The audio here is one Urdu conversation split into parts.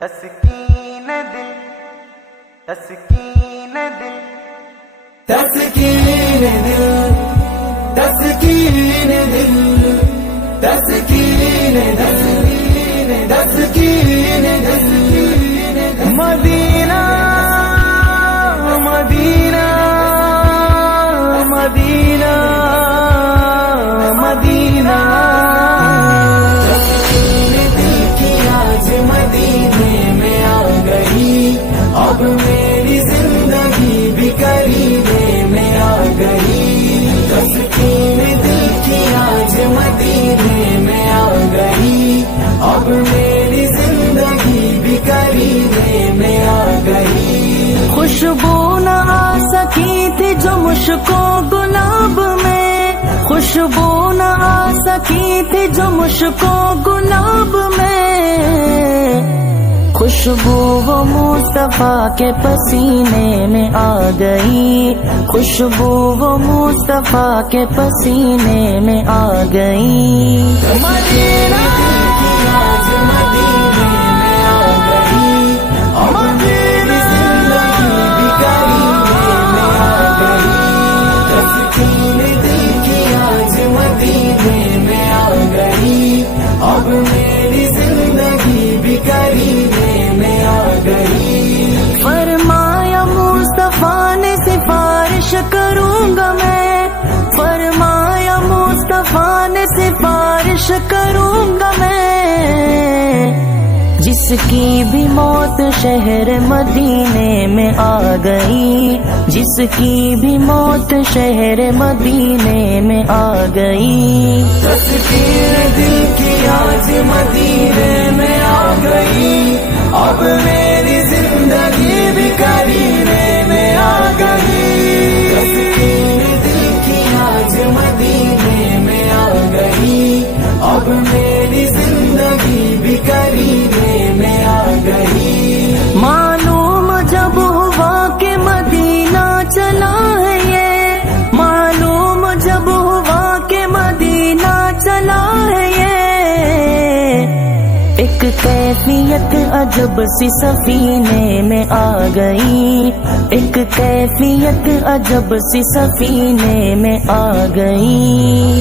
تسکین دل، تسکین دل، تسکین دل، تسکین دل، تسکین دل، تسکین دل، مدینہ مدینہ مدینہ مدینہ، تسکین دل کی آج مدینے میں آ گئی، اب میری زندگی بھی قریبے میں آ گئی، تسکین دل کی آج مدینے میں آ گئی، اب میری زندگی بھی قریبے میں آ گئی، خوشبو نہ آ سکی تھی جو مشکو گلاب میں، خوشبو نہ آ سکی تھی جو مشکو گلاب میں، خوشبو وہ مصطفیٰ کے پسینے میں آ گئی، خوشبو وہ مصطفیٰ کے پسینے میں آ گئی، مدینہ کی آج مدینے میں آ گئی، اب میری زندگی بھی قریبے میں آ گئی، تسکین دل کی آج مدینے میں آ گئی، اب میری زندگی بھی قریبے میں آ گئی، فرمایا مصطفیٰ نے سفارش کروں گا میں، فرمایا مصطفیٰ نے سفارش کروں گا میں، جس کی بھی موت شہر مدینے میں آ گئی، جس کی بھی موت شہر مدینے میں آ گئی، تسکین دل کی آج مدینے میں آ گئی، اب میری زندگی بھی قریبے میں آ گئی، تسکین دل کی آج مدینے میں آ گئی، اب میری زندگی بھی قریبے میں آ گئی، معلوم جب ہوا کہ مدینہ چلا ہے یہ، معلوم جب ہوا کہ مدینہ چلا ہے یہ، ایک کیفیت عجب سی سفینے میں آ گئی، ایک کیفیت عجب سی سفینے میں آ گئی،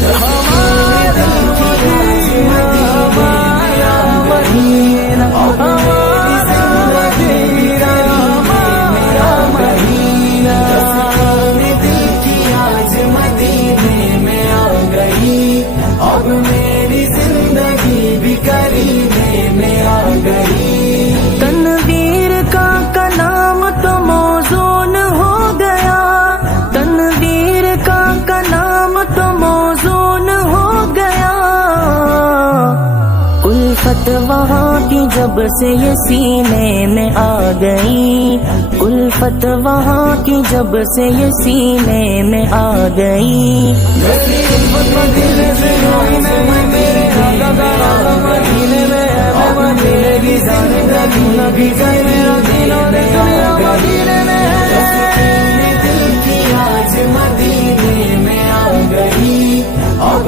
اب میری زندگی بھی قریبے میں آ گئی، تنویر کا کلام تو موزون ہو گیا، تنویر کا کلام تو موزون ہو گیا، الفت وہاں کی جب سے یہ سینے میں آ گئی، الفت وہاں کی جب سے یہ سینے میں آ گئی، مدینے سے میری زندگی بھی دل کی آج مدینے میں آ گئی، اب